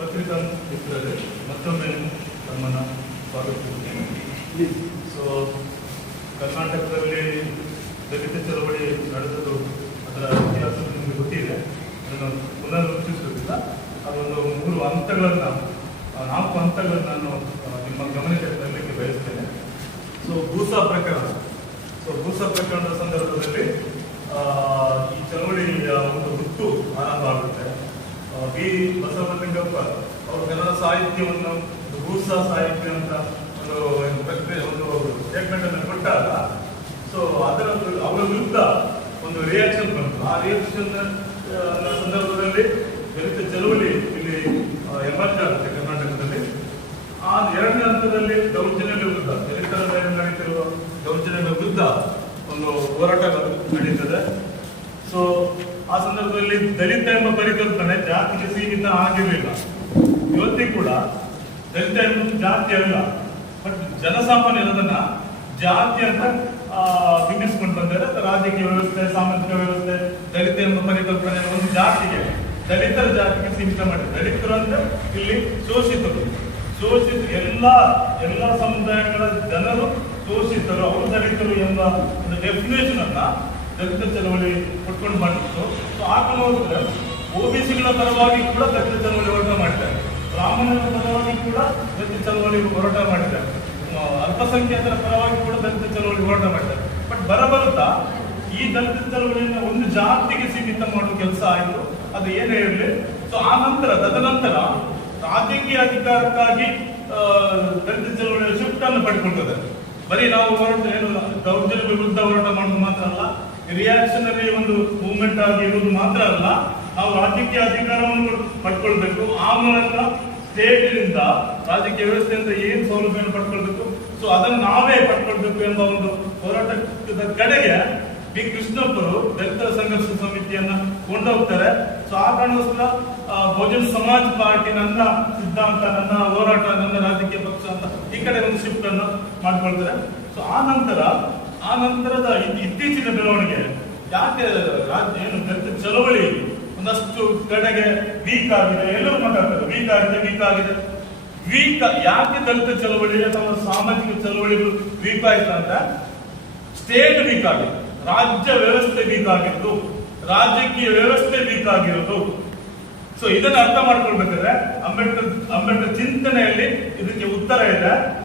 ಪತ್ರಿಕಾ ಮಿತ್ರರೇ ಮತ್ತೊಮ್ಮೆ ತಮ್ಮನ್ನು ಸ್ವಾಗತಿಸುತ್ತೇನೆ. ಸೊ ಕರ್ನಾಟಕದಲ್ಲಿ ದಲಿತ ಚಳವಳಿ ನಡೆದದ್ದು ಅದರ ಇತಿಹಾಸ ನಿಮಗೆ ಗೊತ್ತಿದೆ. ಅದನ್ನು ಪುನರುಚ್ಚರಿಸುವುದಿಲ್ಲ ಅದೊಂದು ಮೂರು ಹಂತಗಳನ್ನು, ನಾಲ್ಕು ಹಂತಗಳನ್ನು ನಾನು ನಿಮ್ಮ ಗಮನಕ್ಕೆ ತರಲಿಕ್ಕೆ ಬಯಸ್ತೇನೆ. ಸೊ ಭೂಸಾ ಪ್ರಕರಣ. ಸೊ ಭೂಸಾ ಪ್ರಕರಣದ ಸಂದರ್ಭದಲ್ಲಿ ಈ ಚಳವಳಿಯ ಒಂದು ಹುಟ್ಟು ಆರಂಭ ಆಗುತ್ತೆ ಆ, ಬಿ ಬಸವಲಿಂಗಪ್ಪ ಅವರು ಕನ್ನಡ ಸಾಹಿತ್ಯವನ್ನು ಭೂಸ ಸಾಹಿತ್ಯ ಅಂತ ಒಂದು ಒಂದು ಸ್ಟೇಟ್ಮೆಂಟ್ ಅನ್ನು ಕೊಟ್ಟಾಗ ಸೊ ಅದರ ವಿರು- ಅವರ ವಿರುದ್ಧ ಒಂದು ರಿಯಾಕ್ಷನ್ ಬಂತು. ಆ ರಿಯಾಕ್ಷನ್ ಸಂದರ್ಭದಲ್ಲಿ ದಲಿತ ಚಳವಳಿ ಇಲ್ಲಿ ಎಮರ್ಜ್ ಆಗುತ್ತೆ ಕರ್ನಾಟಕದಲ್ಲಿ. ಆ ಎರಡನೇ ಹಂತದಲ್ಲಿ ದೌರ್ಜನ್ಯದ ವಿರುದ್ಧ, ದಲಿತರ ಮೇಲೆ ನಡೀತಿರುವ ದೌರ್ಜನ್ಯದ ವಿರುದ್ಧ ಒಂದು ಹೋರಾಟ ನಡೀತದೆ. ಸೊ ಆ ಸಂದರ್ಭದಲ್ಲಿ ದಲಿತ ಎಂಬ ಪರಿಕಲ್ಪನೆ ಜಾತಿಗೆ ಸೀಮಿತ ಆಗಿರಲಿಲ್ಲ ಇವತ್ತಿಗೂ ಕೂಡ ದಲಿತ ಎಂಬುದು ಜಾತಿ ಅಲ್ಲ ಬಟ್ ಜನಸಾಮಾನ್ಯರದನ್ನ ಜಾತಿ ಅಂತ ಬಿಂಬಿಸ್ಕೊಂಡು ಬಂದರೆ ರಾಜಕೀಯ ವ್ಯವಸ್ಥೆ, ಸಾಮಾಜಿಕ ವ್ಯವಸ್ಥೆ ದಲಿತ ಎಂಬ ಪರಿಕಲ್ಪನೆ ಒಂದು ಜಾತಿಗೆ, ದಲಿತರ ಜಾತಿಗೆ ಸೀಮಿತ ಮಾಡಿ. ದಲಿತರು ಅಂದ್ರೆ ಇಲ್ಲಿ ಶೋಷಿತರು. ಶೋಷಿತ ಎಲ್ಲ ಎಲ್ಲ ಸಮುದಾಯಗಳ ಜನರು ಶೋಷಿತರು. ಅವರು ದಲಿತರು ಎಂಬ ಒಂದು ಡೆಫಿನೇಷನ್ ಅನ್ನ ದಲಿತ ಚಳವಳಿ ಕೊಟ್ಕೊಂಡು ಮಾಡಿತ್ತು ಸೊ ಆ ಕ್ರಮ ಹೋದ್ರೆ ಓಬಿಸಿಗಳ ಪರವಾಗಿ ಕೂಡ ದಲಿತ ಚಳವಳಿ ಹೋರಾಟ ಮಾಡಿದ್ದಾರೆ ಬ್ರಾಹ್ಮಣರ ಪರವಾಗಿ ಕೂಡ ದಲಿತ ಚಳವಳಿ ಹೋರಾಟ ಮಾಡಿದ್ದಾರೆ ಅಲ್ಪಸಂಖ್ಯಾತರ ಪರವಾಗಿ ಕೂಡ ದಲಿತ ಚಳವಳಿ ಹೋರಾಟ ಮಾಡಿದ್ದಾರೆ ಬಟ್ ಬರಬರುತ್ತಾ? ಈ ದಲಿತ ಚಳವಳಿಯನ್ನು ಒಂದು ಜಾತಿಗೆ ಸೀಮಿತ ಮಾಡುವ ಕೆಲಸ ಆಯಿತು. ಅದು ಏನೇ ಇರಲಿ. ಸೊ ಆ ನಂತರ, ತದನಂತರ ರಾಜಕೀಯ ಅಧಿಕಾರಕ್ಕಾಗಿ ದಲಿತ ಚಳವಳಿಯ ಶಿಫ್ಟ್ ಅನ್ನು ಪಡ್ಕೊಳ್ತದೆ. ಬರೀ ನಾವು ಹೋರಾಟ, ಏನು ದೌರ್ಜನ್ಯ ವಿರುದ್ಧ ಹೋರಾಟ ಮಾಡೋದು ಮಾತ್ರ ಅಲ್ಲ. ರಿಯಾಕ್ಷನರಿ ಒಂದು ಮೂವ್ಮೆಂಟ್ ಆಗಿ ಇರುವುದು ಮಾತ್ರ ಅಲ್ಲ. ನಾವು ರಾಜಕೀಯ ಅಧಿಕಾರವನ್ನು ಪಡ್ಕೊಳ್ಬೇಕು. ಆ ಮೂಲಕ ಸ್ಟೇಟ್ನಿಂದ ರಾಜಕೀಯ ವ್ಯವಸ್ಥೆಯಿಂದ ಏನು ಸೌಲಭ್ಯವನ್ನು ಪಡ್ಕೊಳ್ಬೇಕು? ಸೊ ಅದನ್ನು ನಾವೇ ಪಡ್ಕೊಳ್ಬೇಕು ಎಂಬ ಒಂದು ಹೋರಾಟದ ಕಡೆಗೆ ಬಿ. ಕೃಷ್ಣಪ್ಪರು ದಲಿತ ಸಂಘರ್ಷ ಸಮಿತಿಯನ್ನ ಕೊಂಡೋಗ್ತಾರೆ. ಸೊ ಆ ಕಾರಣಕ್ಕೋಸ್ಕರ ಬಹುಜನ ಸಮಾಜ್ ಪಾರ್ಟಿ ನನ್ನ ಸಿದ್ಧಾಂತ, ನನ್ನ ಹೋರಾಟ, ನನ್ನ ರಾಜಕೀಯ ಪಕ್ಷ ಅಂತ ಈ ಕಡೆ ಒಂದು ಶಿಫ್ಟ್ ಅನ್ನು ಮಾಡ್ಕೊಳ್ತಾರೆ. ಸೊ ಆ ನಂತರ, ಆ ನಂತರದ ಇತ್ತೀಚಿನ ಬೆಳವಣಿಗೆ ಯಾಕೆ ರಾಜ್ಯ ಏನು ದಲಿತ ಚಳವಳಿ ಒಂದಷ್ಟು ಕಡೆಗೆ ವೀಕ್ ಆಗಿದೆ. ಎಲ್ಲರೂ ಮಾತಾಡ್ತಾರೆ. ವೀಕ್ ಆಗಿದೆ ವೀಕ್ ಆಗಿದೆ. ವೀಕ್ ಯಾಕೆ ದಲಿತ ಚಳವಳಿ, ಅಥವಾ ಸಾಮಾಜಿಕ ಚಳವಳಿಗಳು ವೀಕ್ ಆಯ್ತು ಅಂತ? ಸ್ಟೇಟ್ ವೀಕ್ ಆಗಿದೆ ರಾಜ್ಯ ವ್ಯವಸ್ಥೆ ವೀಕ್ ಆಗಿದ್ದು ರಾಜಕೀಯ ವ್ಯವಸ್ಥೆ ವೀಕ್ ಆಗಿರೋದು. ಸೊ ಇದನ್ನ ಅರ್ಥ ಮಾಡ್ಕೊಳ್ಬೇಕಾದ್ರೆ ಅಂಬೇಡ್ಕರ್ ಅಂಬೇಡ್ಕರ್ ಚಿಂತನೆಯಲ್ಲಿ ಇದಕ್ಕೆ ಉತ್ತರ ಇದೆ.